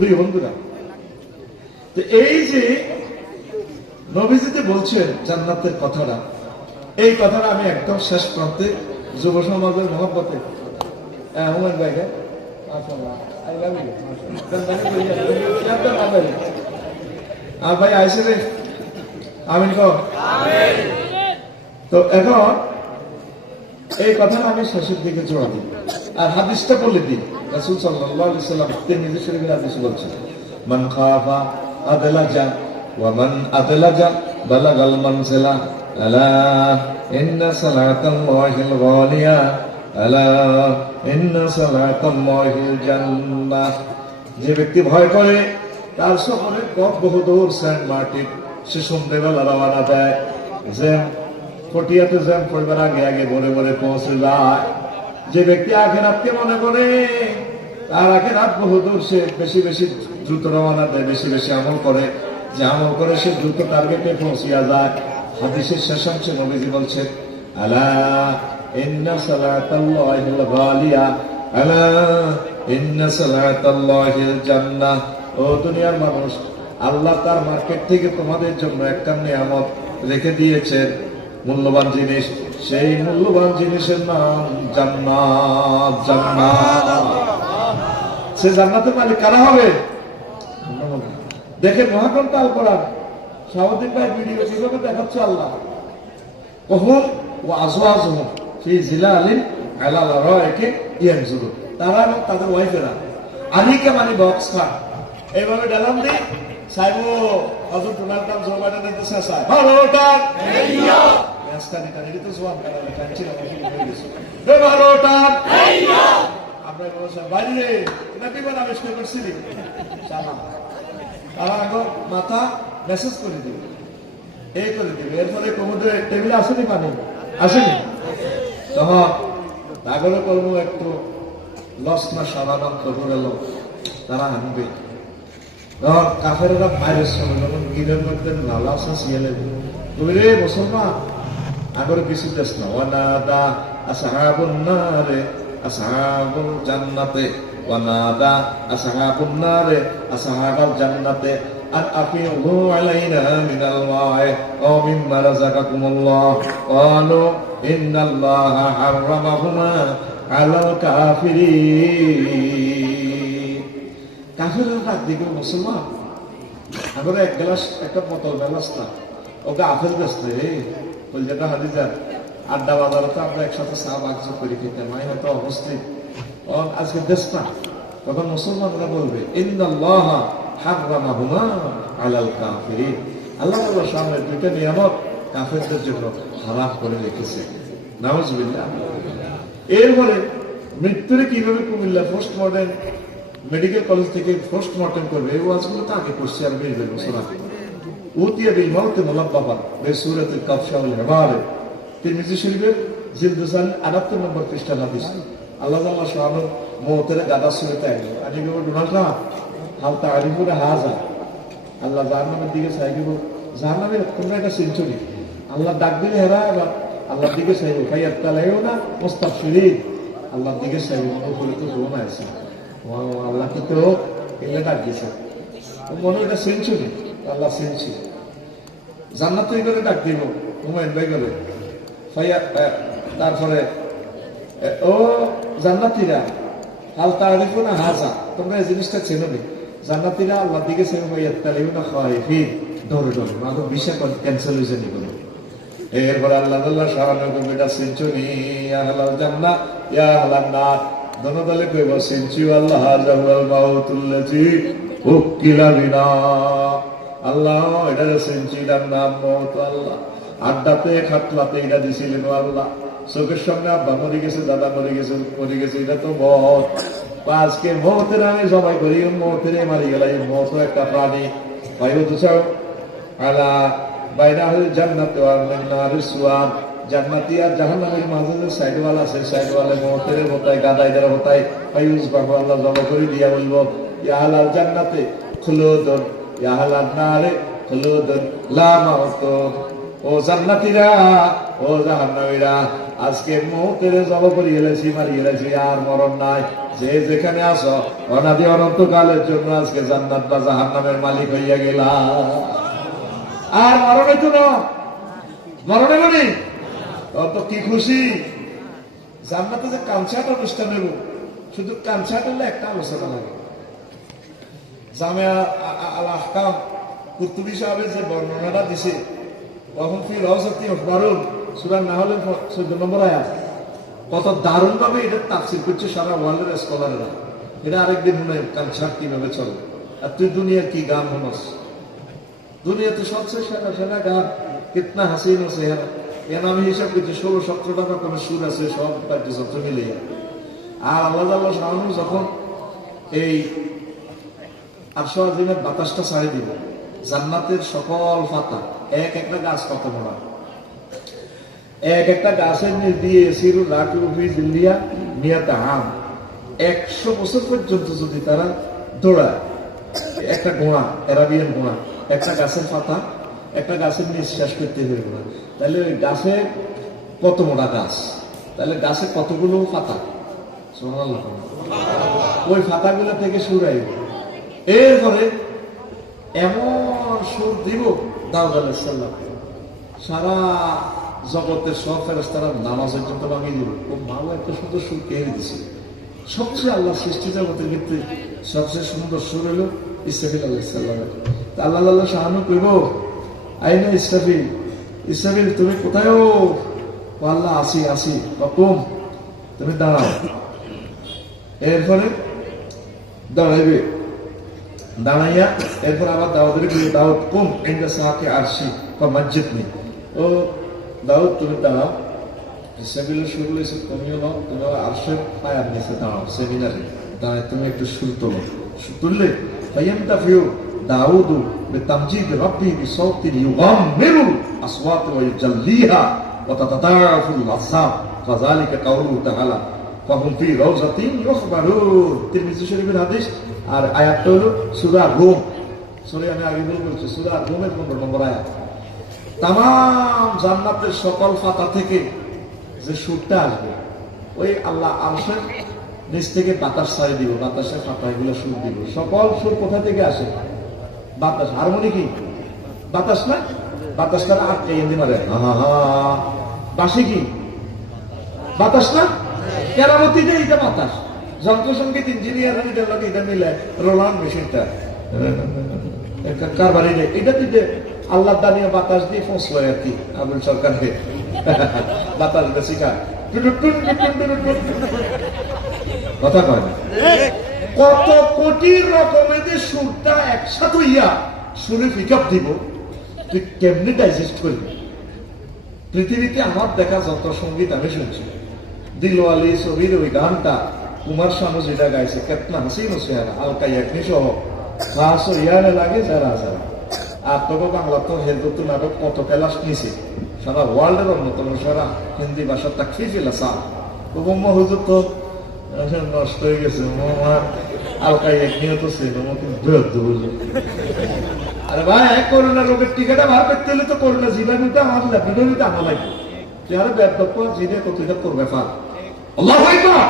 প্রিয় বন্ধুরা, তো এই যে নবীজিতে বলছেন জান্নাতের কথাটা, এই কথাটা আমি একদম শেষ প্রান্তে যুব সমাজের মহব্বতে হুমায়ুন ভাইকে ভাই আইসে রে আমিন কর। তো এখন এই কথাটা আমি শেষের দিকে জোড়া দিই, আর হাদিসটা বলে দিই। রাসূল সাল্লাল্লাহু আলাইহি সাল্লাম তিরমিজি শরীফের হাদিস বলছেন, মান খাফা আদলাজা ওয়া মান আদলাজা বালাগাল মানজিলা আলা ইন্না সালাতাল্লাহিল গালিয়া আলা ইন্না সালাতাল্লাহিল জান্নাহ। যে ব্যক্তি ভয় করে তার সফরে পথ বহুদূর, সেন্ট মার্টিন সে সন্ধ্যেবেলা রওনা দেয়, যে ফটিয়াতে জ্যাম পড়বার আগে আগে ভরে ভরে পৌঁছে যায়। যে ব্যক্তি আখিরাতকে মনে করে তার আখিরাত বহুদূর, সে বেশি বেশি দ্রুত রওনা দেয়, বেশি বেশি আমল করে, যে আমল করে সে দ্রুত টার্গেটে পৌঁছিয়া যায়। হাদিসের শেষাংশে নবীজি বলছেন, আলা ইন্না সালাতাল্লাহিল গালিয়া আলা ইন্না সালাতাল্লাহিল জান্নাহ। ও দুনিয়ার মানুষ, আল্লাহ তার মার্কেট থেকে তোমাদের জন্য একটা নিয়ামত রেখে দিয়েছেন, মূল্যবান জিনিস। সেই মূল্যবান জিনিসের নাম জান্নাত। জান্নাত, সে জান্নাতের মালিক কারা হবে? দেখে মহাগ্রন্থ আল কোরআন শাহাবুদ্দিন ভাই ভিডিও কিভাবে দেখাচ্ছে আল্লাহ। ওহুম ওয়া আজওয়াজুহুম ফি জিলালিন আলা লারাইকি ইয়ানজুরুন। তারা এবং তাদের ওয়াইফেরা আলিকা মানে বক্স খান এইভাবে ডালাম দিই সাইবো হযরত ডোনাল্ড ট্রাম্প জো বাইডেন এর দেশে আসে ভালোটা হেইয়া আজকাল এটা নিতে তো জোয়ান করা কাঞ্চি না হয়ে গেছে রে ভালোটা হেইয়া। আমরা বলছি বাইরে এটা বিমান আবিষ্কার করছিলি চালা, তারা আগে মাথা মেসেজ করে দিবে, এই করে দিবে। এরপরে কোমরে টেবিলে আসেনি, পানি আসেনি, তখন তাগরে কর্ম একটু লস না সাধারণত গেল, তারা আনবে। তখন কাফেরেরা বাইরের সময় যখন গিরের মধ্যে লালা শিয়ালে তুমি রে মুসলমান আগরে কিছু দেশ না, ওয়ানাদা আসহাবুন নারে আসহাবুল জান্নাতে ওয়ানাদা আসহাবুন নারে আসহাবাল জান্নাতে আন আফিউ আলাইনা মিনাল মা'i আও মিম্মা রাযাকাকুমুল্লাহ ক্বালু ইন্নাল্লাহা হারামাহুমা আলাল কাফিরিন। কাফেররা ডাক দিকে মুসলমান আগরে এক গ্লাস একটা বোতল গ্লাস না, ওকে আপেল বেচতে ওই যেটা হাদিজা আড্ডা বাজারে তো আমরা একসাথে চা বাগজ করি খেতে মাই হয়তো অবস্থিত আজকে দেশ না, তখন মুসলমানরা বলবে ইন্নাল্লাহা হারামাহুমা আলাল কাফিরিন। আল্লাহ তাআলা সামনে দুইটা নিয়ামত কাফেরদের জন্য হারাম করে রেখেছে, নাউজুবিল্লাহ। এরপরে মৃত্যুরে কিভাবে Comilla post modern medical college থেকে পোস্ট মর্টেম করবে, এই ওয়াজগুলো তো আগে করছে আর 20 বছর আগে। উতিয়া বিল মাউত মুলাব্বাবা বিসূরাতিল কাফশা ওয়াল হিমার, তিরমিজি শরীফের জিলদ 78 নম্বর পৃষ্ঠা হাদিস। আল্লাহ তাআলা শাহানু মওতের গাদা সূরাতে আইলো আনি গো ডোনাল্ড ট্রাম্প হাল তারিফুরা হাজা। আল্লাহ জাহান্নামের দিকে চাইব, জাহান্নামের তোমরা একটা সেঞ্চুরি, আল্লাহ ডাক দিলে হেরা আবার আল্লাহর দিকে চাইব, ফাইয়াত তালাইও না মুস্তাফিরিন, আল্লাহর দিকে চাইব। উপরে তো জোন আছে আল্লাহ কিন্তু এগুলো ডাক দিয়েছে, মনে এটা সেঞ্চুরি, আল্লাহ সেঞ্চুরি জান্নাত তৈরি করে ডাক দিব হুমায়ুন ভাই করে ফাইয়া। তারপরে ও জান্নাতীরা হাল তারিফু না হাজা, তোমরা এই জিনিসটা চেনো নি, জান্নাতীরা আল্লাহর দিকে চেনো ফাইয়াত তালাইও না খায়ফিন, ডরে ডরে মাগো ভিসা ক্যান্সেল হয়েছে নি বলে। এরপর আল্লাহ তাআলা শাহানু করবে এটা সেঞ্চুরি ইয়া আহলাল জান্নাহ ইয়া আহলান নার, দোনো দলে কইব সেঞ্চুরি আল্লাহ জাওয়াল মাউতুল্লাজি উকিলা বিনা। আল্লাহ এটা সেঞ্চুরির নাম মওত। আল্লাহ আড্ডাতে খাটলাতে এটা দিছিলেন আল্লাহ, চোখের সামনে আব্বা মরে গেছে, দাদা মরে গেছে, এটা তো মত। আজকে মতের আমি সবাই করি, মতের মারি গেল, এই মত একটা প্রাণী ভাইও তো চাও আলা বাইনা হল জান্নাত ওয়া নারিস সুয়ার। জান্নাতি আর জাহান্নামের মাঝে যে সাইডওয়াল আছে, সাইডওয়ালে মতের হতায় গাদাইদের হতায় ফাইউজ বাবা আল্লাহ জমা করে দিয়া বলবো ইয়া আহলাল জান্নাতে খুলুদুন ইয়া আহলান নারে খুলুদুন লা মাউত। ও জান্নাতীরা ও জাহান্নামীরা আজকে মতের জমা করে গেলেছি, মারি গেলেছি, আর মরণ নাই। যে যেখানে আসো অনাদি অনন্তকালের জন্য আজকে জান্নাত বা জাহান্নামের মালিক হইয়া গেলা। আর মরণে তো না, মরণে মানে অত কি খুশি। জান্নাতে যে কানসার্ট অনুষ্ঠান নেব, শুধু কানসার্ট হলে একটা আলোচনা লাগে। জামিয়া আল আহকাম কুরতুবী সাহেবের যে বর্ণনাটা দিছে, তখন ফি রওজাতি মারুন সূরা নাহলের 14 নম্বর আয়াত, কত দারুণ ভাবে এটা তাফসীর করছে সারা ওয়ার্ল্ডের স্কলাররা। এটা আরেকদিন মনে কানসার্ট কিভাবে চলে। আর তুই দুনিয়ার কি গান হনস, দুনিয়াতে সবচেয়ে সেরা সেরা গান, কিতনা হাসিন ও চেহারা, এর আমি হিসাব করছি 16-17টা রকমের সুর আছে, সব বাদ্যযন্ত্র মিলে। আর আল্লাহ শাহানু যখন এই আরশ আজিমের বাতাসটা ছাড়ি দিব, জান্নাতের সকল পাতা এক একটা গাছ কত বড়, এক একটা গাছের নিচ দিয়ে সিরু রাকুফি জিল্লিয়া মিয়াতা আম, 100 বছর পর্যন্ত যদি তারা দৌড়ায়, একটা ঘোড়া, অ্যারাবিয়ান ঘোড়া, একটা গাছের পাতা একটা গাছের নিচ শেষ করতে হবে না, তাহলে ওই গাছে কত মোটা গাছ, তাহলে গাছে কতগুলো পাতা, সুবহানাল্লাহ, ওই পাতাগুলো থেকে সুর আইব। এরপরে এমন সুর দিব দাউদ আলাইহিস সালাম, সারা জগতের সব ফেরেশতারা নামাজের জন্য ভাঙিয়ে দিব। ও মাও একটা সুন্দর সুর কে দিছে। সবচেয়ে আল্লাহ সৃষ্টি জগতের ভিতরে সবচেয়ে সুন্দর সুর হলো ইসরাফিল আলাইহিস সালামের। আল্লাহ শাহানু কইব, আইনা ইসরাফিল, ইসরাফিল তুমি কোথায়? ও আল্লাহ আসি আসি, কম তুমি দাঁড়াও। এরপরে দাঁড়াইবে, দাঁড়াইয়া এরপর আবার দাউদের দাউদ কুম ইনদা সাহাকে আরশি মসজিদ নেই, ও দাউদ তুমি দাঁড়াও। ইসরাফিলের সুর লইছে, তুমিও নাও, তুমি আরশের পায়ার নিচে দাঁড়াও, সেমিনারে দাঁড়ায় তুমি একটু সুর তোলো। তুললে ফায়ামতাফিউ দাউদু বিতামজিদ রাব্বি বিসাউতিন ইউগাম্মিরু আসওয়াত ওয়া ইউজাল্লিহা ওয়া তাতাদারাফুল আসাব ফাযালিকা কাউলুহু তাআলা ফাহুম ফি রাওজাতিন ইউখবারুন। তিরমিজি শরীফের হাদিস। আর আয়াতটা হলো সূরা রূম, সরি আমি আগে বলছি, সূরা রূমের 15 নম্বর আয়াত। তামাম জান্নাতের সকল পাতা থেকে যে সুরটা আসবে, ওই আল্লাহ আরশের নিচ থেকে বাতাস ছাড়ি দিব, বাতাসের পাতাগুলো সুর দিব। সকল সুর কোথা থেকে আসে? বাতাস। হারমোনি কি বাতাস না? বাতাসটা আটকে এনে মারে, বাসি কি বাতাস না? কেরামতি যে এটা বাতাস। যন্ত্রসঙ্গীত ইঞ্জিনিয়ার এটা মিলে রোলান মেশিনটা কারবারি নেই, এটা দিতে আল্লাহ দানিয়া বাতাস দিয়ে ফসল আর কি। আবুল সরকারকে বাতাস বেশি খা কথা কয় না। কত কোটি রকমের যে সুরটা একসাথে হইয়া সুরে পিক আপ দিব, তুই কেমনি ডাইজেস্ট করবি? পৃথিবীতে আমার দেখা যত সঙ্গীত আমি শুনছি, দিলওয়ালি ছবির ওই গানটা কুমার শানু যেটা গাইছে, কেতনা হাসিন চেহারা, আলকা ইয়াকনি সহ খাস ইয়ানে লাগে যারা যারা। আর তবে বাংলা তো হেলদুতু নাটক কত ক্লাস নিছে, সারা ওয়ার্ল্ডের অন্যতম সারা হিন্দি ভাষা তাকফিফিল আসাম। মোহাম্মদ হুজুর তো নষ্ট হয়ে গেছে, মোহাম্মদ আলকা ইয়াকনিও তো ছিল হুজুর। আরে ভাই, করোনা রোগের টিকাটা বার করতে হলে তো করোনা জীবাণুটা আমার ল্যাবরেটরিতে আনা লাগবে। তুই আরে ব্যাপক জিনে কতটা তোর ব্যাপার। আল্লাহু আকবার।